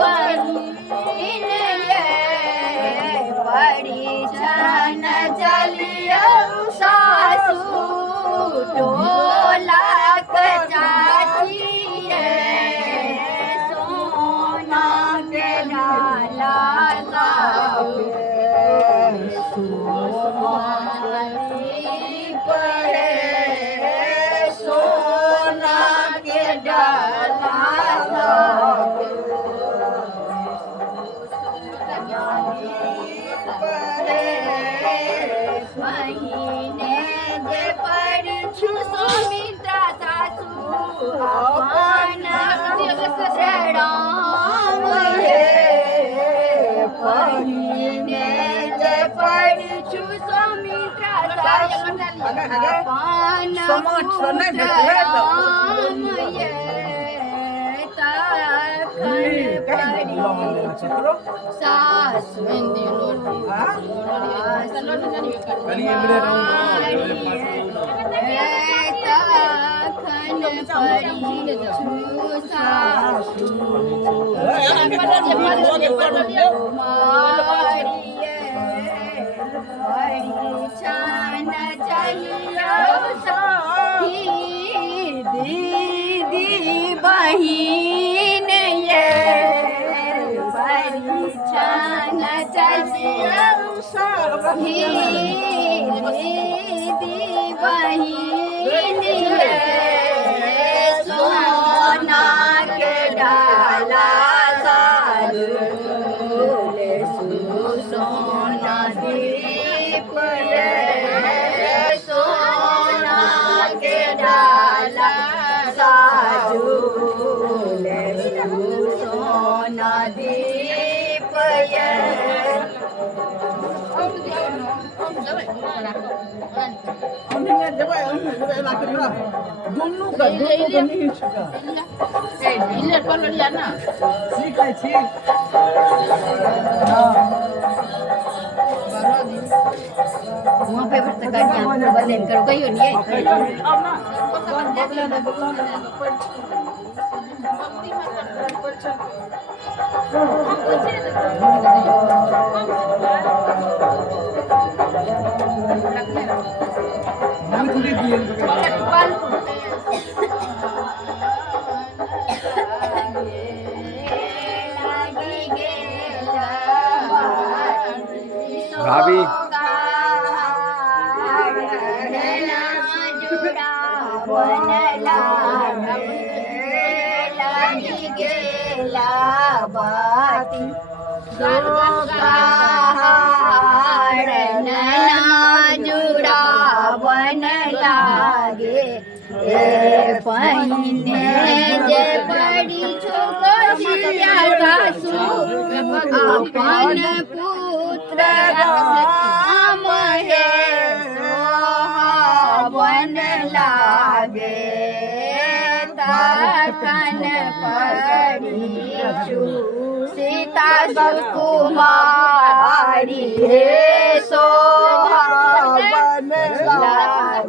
बहीन ये पड़ी छन चलियो सासू ढोलक चाची ये सोना के डाला पड़े सोना के डाला महीने जे पर छु सुमित्रा सासू अपन प्रणाम हे महीने जे पर छु सुमित्रा सासू अपन प्रणाम ये तखन सासू दीदी बहीन ये परिछन चलियो दीदी बहीन ये सोना के डाला सोना दीप ये सोना के डाला साजू सोना दीप ये वहाँ पे बस तक बदलेन करो गई नहीं है भाभी जुड़ावन लागे पहिने जे बड़ी छोकरिया सासू अपन पुत्र राम हे सोहावन लागे तखन पड़ी सीता सुकुमारी हे सोहावन लागे